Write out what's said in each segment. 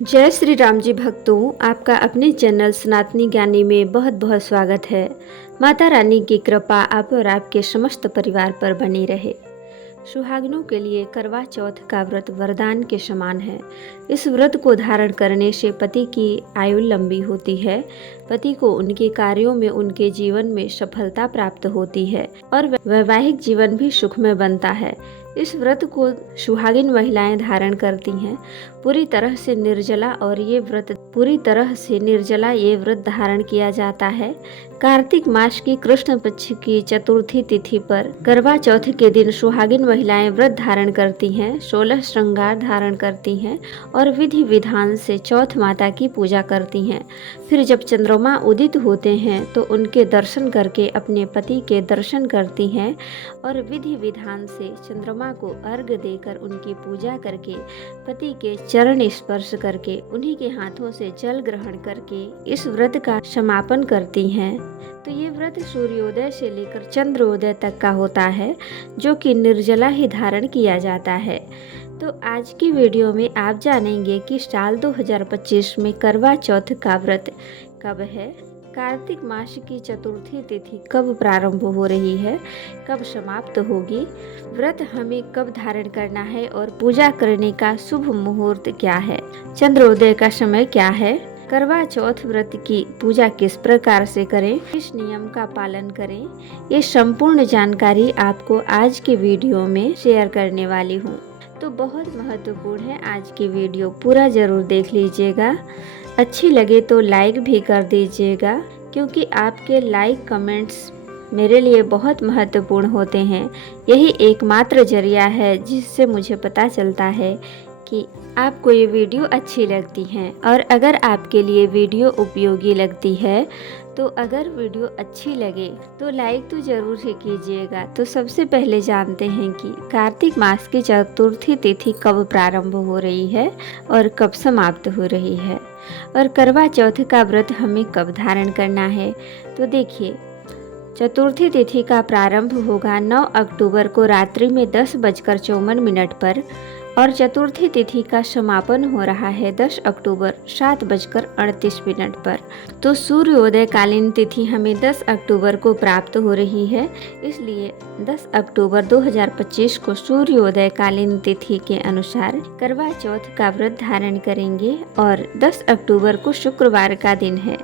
जय श्री राम जी भक्तों, आपका अपने चैनल सनातनी ज्ञानी में बहुत बहुत स्वागत है। माता रानी की कृपा आप और आपके समस्त परिवार पर बनी रहे। सुहागिनों के लिए करवा चौथ का व्रत वरदान के समान है। इस व्रत को धारण करने से पति की आयु लंबी होती है, पति को उनके कार्यों में, उनके जीवन में सफलता प्राप्त होती है और वैवाहिक जीवन भी सुखमय बनता है। इस व्रत को सुहागिन महिलाएं धारण करती हैं पूरी तरह से निर्जला, और ये व्रत धारण किया जाता है कार्तिक मास की कृष्ण पक्ष की चतुर्थी तिथि पर। करवा चौथ के दिन सुहागिन महिलाएं व्रत धारण करती हैं, 16 श्रृंगार धारण करती हैं और विधि विधान से चौथ माता की पूजा करती हैं। फिर जब चंद्रमा उदित होते हैं तो उनके दर्शन करके अपने पति के दर्शन करती हैं और विधि विधान से चंद्रमा को अर्घ्य देकर उनकी पूजा करके पति के चरण स्पर्श करके उन्हीं के हाथों से जल ग्रहण करके इस व्रत का समापन करती हैं। तो ये व्रत सूर्योदय से लेकर चंद्रोदय तक का होता है, जो कि निर्जला ही धारण किया जाता है। तो आज की वीडियो में आप जानेंगे कि साल 2025 में करवा चौथ का व्रत कब है, कार्तिक मास की चतुर्थी तिथि कब प्रारंभ हो रही है, कब समाप्त होगी, व्रत हमें कब धारण करना है और पूजा करने का शुभ मुहूर्त क्या है, चंद्रोदय का समय क्या है, करवा चौथ व्रत की पूजा किस प्रकार से करें, किस नियम का पालन करें, ये संपूर्ण जानकारी आपको आज के वीडियो में शेयर करने वाली हूँ। तो बहुत महत्वपूर्ण है, आज की वीडियो पूरा जरूर देख लीजिएगा। अच्छी लगे तो लाइक भी कर दीजिएगा, क्योंकि आपके लाइक कमेंट्स मेरे लिए बहुत महत्वपूर्ण होते हैं। यही एकमात्र जरिया है जिससे मुझे पता चलता है कि आपको ये वीडियो अच्छी लगती है। और अगर आपके लिए वीडियो उपयोगी लगती है तो अगर वीडियो अच्छी लगे तो लाइक तो ज़रूर ही कीजिएगा। तो सबसे पहले जानते हैं कि कार्तिक मास की चतुर्थी तिथि कब प्रारंभ हो रही है और कब समाप्त हो रही है, और करवा चौथ का व्रत हमें कब धारण करना है। तो देखिए, चतुर्थी तिथि का प्रारंभ होगा 9 अक्टूबर को रात्रि में 10:54 पर, और चतुर्थी तिथि का समापन हो रहा है 10 अक्टूबर 7:38 पर। तो सूर्योदय कालीन तिथि हमें 10 अक्टूबर को प्राप्त हो रही है, इसलिए 10 अक्टूबर 2025 को सूर्योदय कालीन तिथि के अनुसार करवा चौथ का व्रत धारण करेंगे। और 10 अक्टूबर को शुक्रवार का दिन है,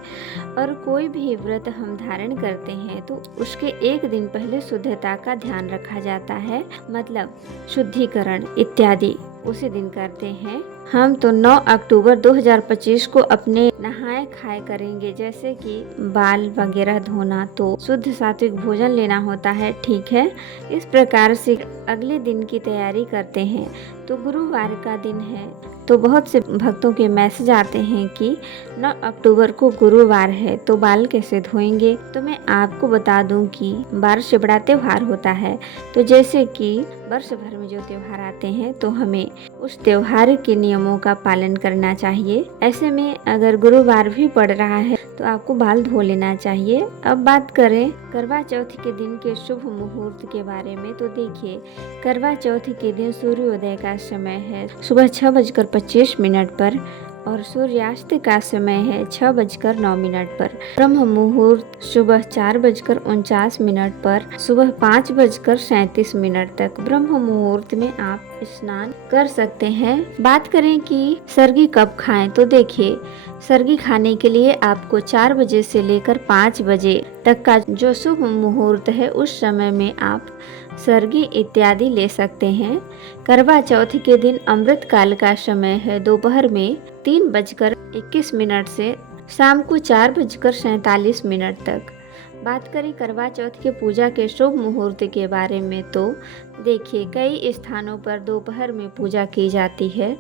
और कोई भी व्रत हम धारण करते हैं तो उसके एक दिन पहले शुद्धता का ध्यान रखा जाता है, मतलब शुद्धिकरण इत्यादि उसी दिन करते हैं। हम तो 9 अक्टूबर 2025 को अपने नहाए खाए करेंगे, जैसे कि बाल वगैरह धोना, तो शुद्ध सात्विक भोजन लेना होता है, ठीक है। इस प्रकार से अगले दिन की तैयारी करते हैं। तो गुरुवार का दिन है, तो बहुत से भक्तों के मैसेज आते हैं कि 9 अक्टूबर को गुरुवार है तो बाल कैसे धोएंगे। तो मैं आपको बता दूं कि बाल से बड़ा त्योहार होता है, तो जैसे कि वर्ष भर में जो त्योहार आते हैं तो हमें उस त्योहार के नियमों का पालन करना चाहिए। ऐसे में अगर गुरुवार भी पड़ रहा है तो आपको बाल धो लेना चाहिए। अब बात करें करवा चौथ के दिन के शुभ मुहूर्त के बारे में, तो देखिए, करवा चौथ के दिन सूर्योदय का समय है सुबह 6:25 पर, और सूर्यास्त का समय है 6:09 पर। ब्रह्म मुहूर्त सुबह 4:49 पर, सुबह 5:37 तक ब्रह्म मुहूर्त में आप स्नान कर सकते हैं। बात करें कि सर्गी कब खाएं, तो देखिए, सर्गी खाने के लिए आपको 4 बजे से लेकर 5 बजे तक का जो शुभ मुहूर्त है उस समय में आप सर्गी इत्यादि ले सकते हैं। करवा चौथ के दिन अमृत काल का समय है दोपहर में 3:21 से शाम को 4:47 तक। बात करें करवा चौथ के पूजा के शुभ मुहूर्त के बारे में, तो देखिए, कई स्थानों पर दोपहर में पूजा की जाती है।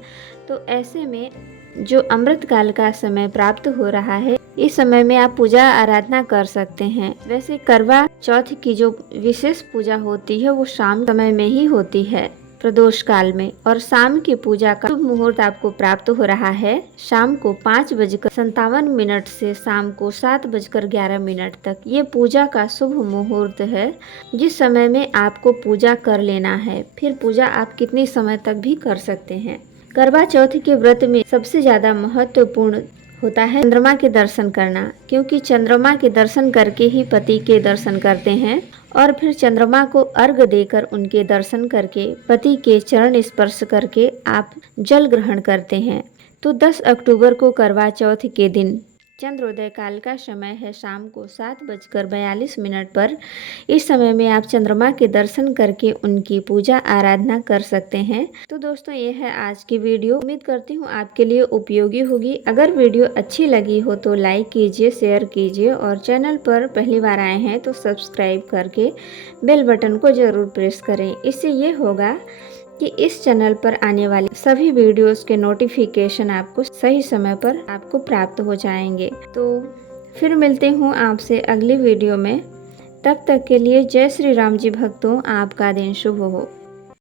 तो ऐसे में जो अमृत काल का समय प्राप्त हो रहा है, इस समय में आप पूजा आराधना कर सकते हैं। वैसे करवा चौथ की जो विशेष पूजा होती है वो शाम समय में ही होती है, प्रदोष काल में, और शाम की पूजा का शुभ मुहूर्त आपको प्राप्त हो रहा है शाम को 5:57 से शाम को 7:11 तक। ये पूजा का शुभ मुहूर्त है, जिस समय में आपको पूजा कर लेना है। फिर पूजा आप कितनी समय तक भी कर सकते हैं। करवा चौथ के व्रत में सबसे ज़्यादा महत्वपूर्ण होता है चंद्रमा के दर्शन करना, क्योंकि चंद्रमा के दर्शन करके ही पति के दर्शन करते हैं और फिर चंद्रमा को अर्घ देकर उनके दर्शन करके पति के चरण स्पर्श करके आप जल ग्रहण करते हैं। तो 10 अक्टूबर को करवा चौथ के दिन चंद्रोदय काल का समय है शाम को 7:42 पर। इस समय में आप चंद्रमा के दर्शन करके उनकी पूजा आराधना कर सकते हैं। तो दोस्तों, ये है आज की वीडियो। उम्मीद करती हूँ आपके लिए उपयोगी होगी। अगर वीडियो अच्छी लगी हो तो लाइक कीजिए, शेयर कीजिए और चैनल पर पहली बार आए हैं तो सब्सक्राइब करके बेल बटन को ज़रूर प्रेस करें। इससे ये होगा कि इस चैनल पर आने वाली सभी वीडियोस के नोटिफिकेशन आपको सही समय पर आपको प्राप्त हो जाएंगे। तो फिर मिलते हूँ आपसे अगली वीडियो में। तब तक के लिए जय श्री राम जी भक्तों, आपका दिन शुभ हो।